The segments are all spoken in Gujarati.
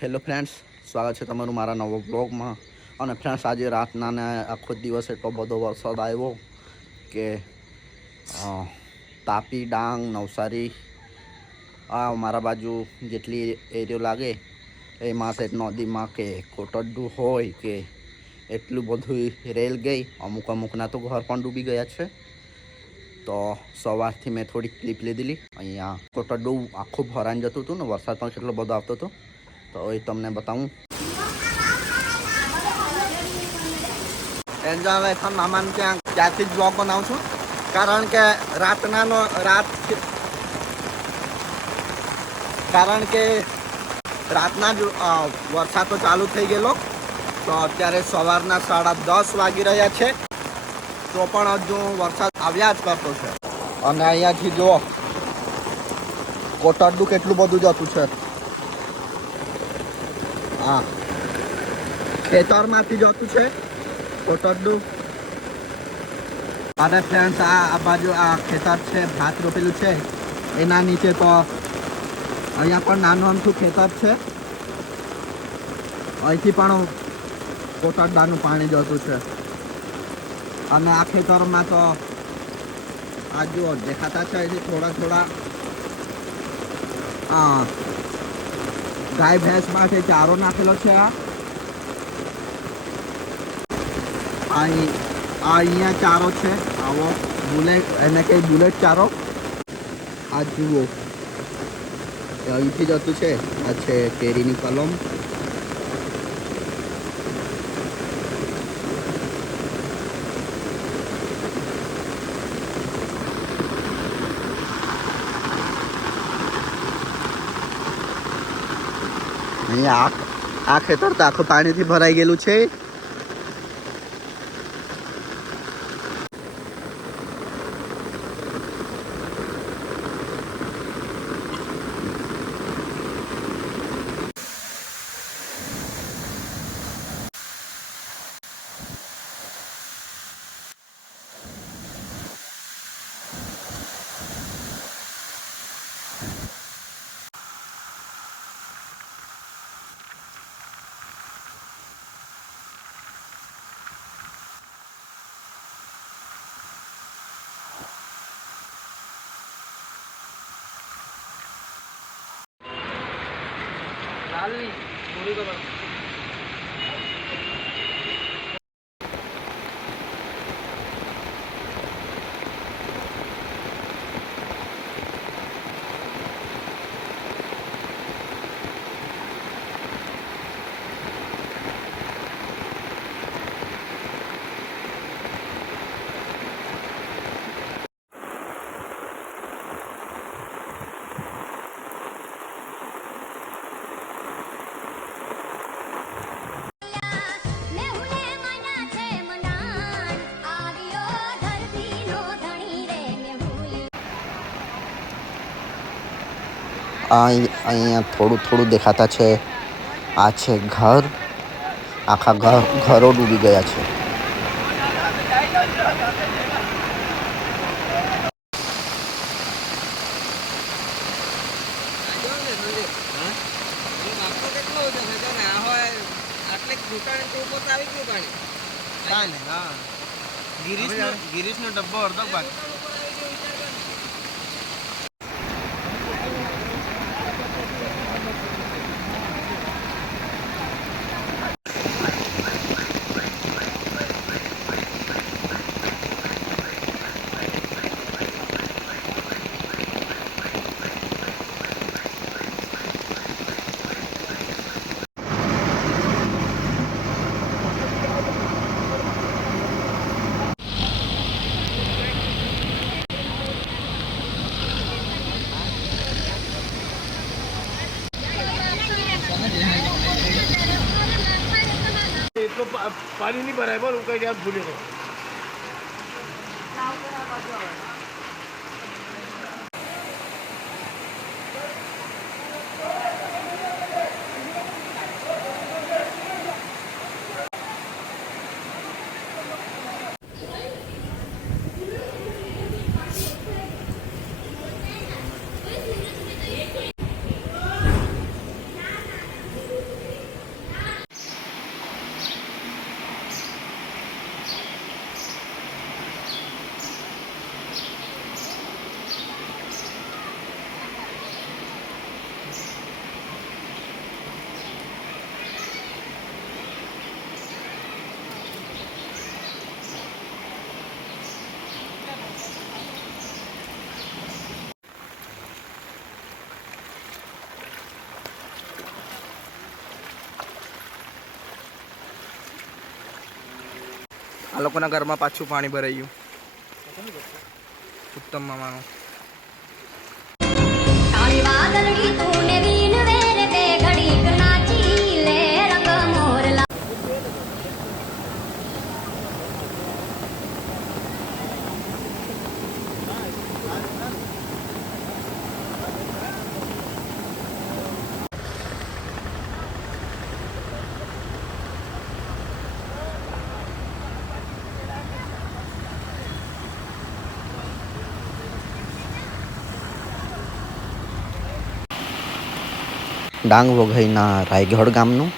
હેલો ફ્રેન્ડ્સ, સ્વાગત છે તમારું મારા નવો બ્લોગમાં. અને ફ્રેન્ડ્સ, આજે રાતના ને આખો દિવસ એટલો બધો વરસાદ આવ્યો કે તાપી, ડાંગ, નવસારી આ મારા બાજુ જેટલી એરિયો લાગે એમાં તે નદીમાં કે કોટડું હોય કે એટલું બધું રેલ ગઈ. અમુકના તો ઘર પણ ડૂબી ગયા છે. તો સવારથી મેં થોડીક ક્લિપ લીધેલી. અહીંયા કોટડું આખું ભરાઈને જતું હતું ને વરસાદ પણ કેટલો બધો આવતો હતો. તો એ તમને બતાવું. એન્જોય મામાને ત્યાં ત્યાંથી જ બ્લોગ બનાવું છું, કારણ કે રાતના જ વરસાદ તો ચાલુ થઈ ગયેલો. તો અત્યારે સવારના 10:30 વાગી રહ્યા છે, તો પણ હજુ વરસાદ આવ્યા જ કરતો છે. અને અહીંયાથી જુઓ કોટરડું કેટલું બધું જતું છે. હા, ખેતરમાંથી જતું છે કોટરડું. અને ફ્રેન્ડ્સ, આ બાજુ આ ખેતર છે, ભાત રોપેલું છે. એના નીચે તો અહીંયા પણ નાનું અમથું ખેતર છે. અહીંથી પણ કોટરડાનું પાણી જતું છે. અને આ ખેતરમાં તો આ જુઓ દેખાતા છે, અહીંથી થોડા ગાય ભેંસ માટે ચારો નાખેલો છે. અહીંયા ચારો છે, આવો બુલેટ, એને કંઈ બુલેટ ચારો. આ જુઓ અહીંથી જતું છે. આ છે કેરીની કલમ. અહીંયા આ ખેતર તો આખું પાણીથી ભરાઈ ગયેલું છે. અહીંયા થોડું દેખાતા છે. આ છે ઘર. આખા ઘરો ડૂબી ગયા છે. ગિરીશનો ડબ્બો અડધો ભાગ. પાણી નહીં ભરાય, બરાબર કઈ યાદ ભૂલી ગયો. આ લોકોના ઘરમાં પાછું પાણી ભરાઈ ગયું. ઉત્તમ મામાનું કાળી વાદળડી તું ને વીન વેર બે ઘડીક નાચી લે રંગ મોરલા. ડાંગ વઘઈના રાયગઢ ગામનું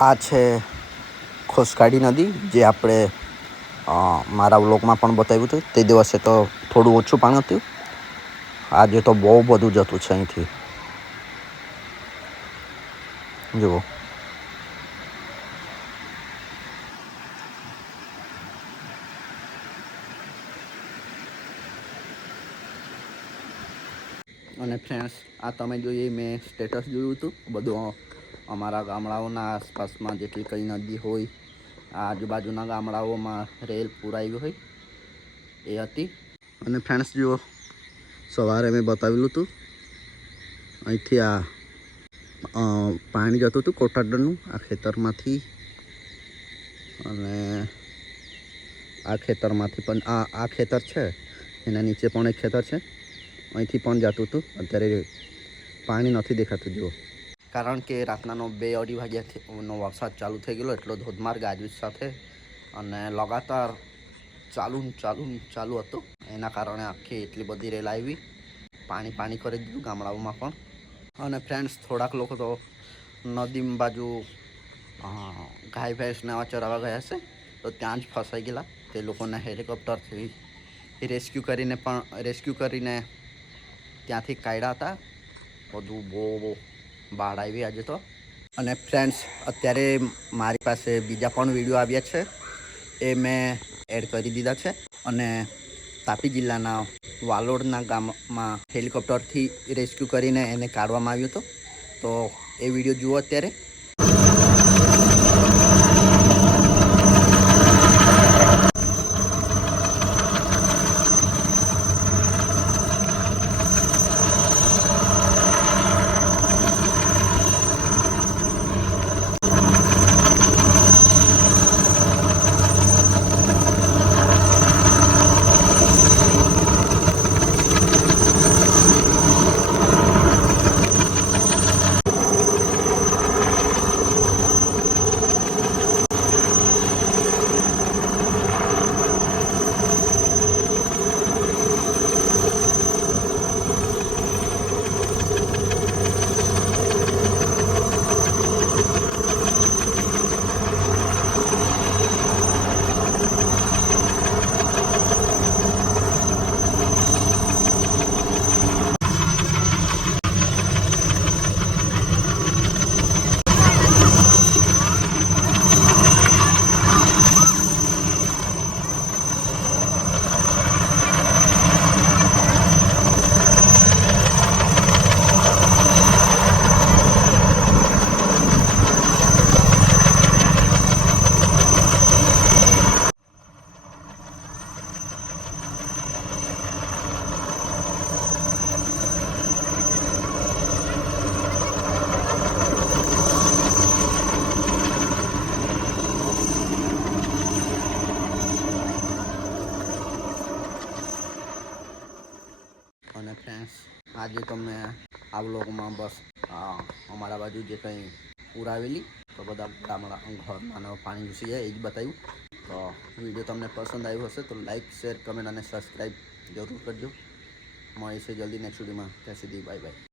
આ છે ખોસકાડી નદી, જે આપણે મારા વ્લોગમાં પણ બતાવ્યું હતું. તે દિવસે તો થોડું ઓછું પાણી હતું, આજે તો બહુ બધું જતું છે અહીંથી. જુઓ, અને ફ્રેન્ડ્સ, આ તમે જોઈએ મેં સ્ટેટસ જોયું હતું બધું અમારા ગામડાઓના આસપાસમાં જેટલી કઈ નદી હોય, આજુબાજુના ગામડાઓમાં રેલ પુરાવી હોય એ હતી. અને ફ્રેન્ડ્સ જુઓ, સવારે મેં બતાવેલું હતું અહીંથી આ પાણી જતું હતું કોટાડરનું આ ખેતરમાંથી, અને આ ખેતરમાંથી પણ આ ખેતર છે, એના નીચે પણ એક ખેતર છે, અહીંથી પણ જતું હતું. અત્યારે પાણી નથી દેખાતું જુઓ, કારણ કે રાતનાનો 2-2:30 વાગ્યાનો વરસાદ ચાલુ થઈ ગયેલો, એટલો ધોધમાર ગાજવીજ સાથે, અને લગાતાર ચાલુ હતો. એના કારણે આખી એટલી બધી રેલ આવી, પાણી કરી દીધું ગામડાઓમાં પણ. અને ફ્રેન્ડ્સ, થોડાક લોકો તો નદી બાજુ ગાય ભેંસ ને આવા ચરાવવા ગયા છે, તો ત્યાં જ ફસાઈ ગયેલા. તે લોકોને હેલિકોપ્ટરથી રેસ્ક્યુ કરીને ત્યાંથી કાઢ્યા હતા. બધું બહુ બાળ આવી આજે તો. અને ફ્રેન્ડ્સ, અત્યારે મારી પાસે બીજા પણ વિડીયો આવ્યા છે, એ મેં એડ કરી દીધા છે. અને તાપી જિલ્લાના વાલોડના ગામમાં હેલિકોપ્ટરથી રેસ્ક્યુ કરીને એને કાઢવામાં આવ્યું હતું, તો એ વિડીયો જુઓ અત્યારે. અને ફ્રેન્ડ્સ, આજે તમને આ વ્લોગમાં બસ અમારા બાજુ જે કંઈ પૂર આવેલી, તો બધા ઘરમાં પાણી ઘૂસી જાય એ જ બતાવ્યું. તો વિડીયો તમને પસંદ આવ્યો હશે તો લાઈક, શેર, કમેન્ટ અને સબસ્ક્રાઈબ જરૂર કરજો. મળીશું જલ્દી નેક્સ્ટ વિડીયોમાં. ત્યાં સુધી બાય બાય.